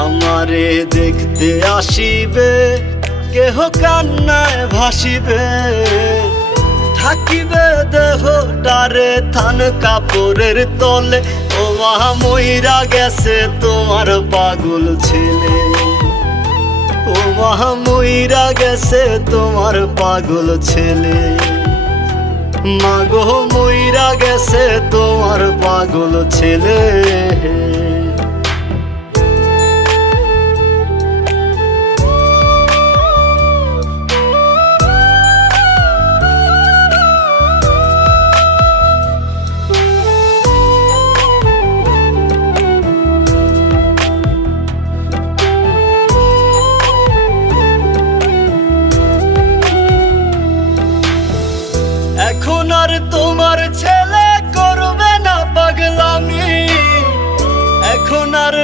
আমারে দেখতে আসিবে, কেহ কান্নায় ভাসিবে, থাকিবে দেহটারে থান কাপড়ের তলে। ও মা মইরা গেছে তোমার পাগল ছেলে, ও মা মইরা গেছে তোমার পাগল ছেলে, মাগো মইরা গেছে তোমার পাগল ছেলে। এখন আর তোমার ছেলে করবে না পাগলামি, এখন আর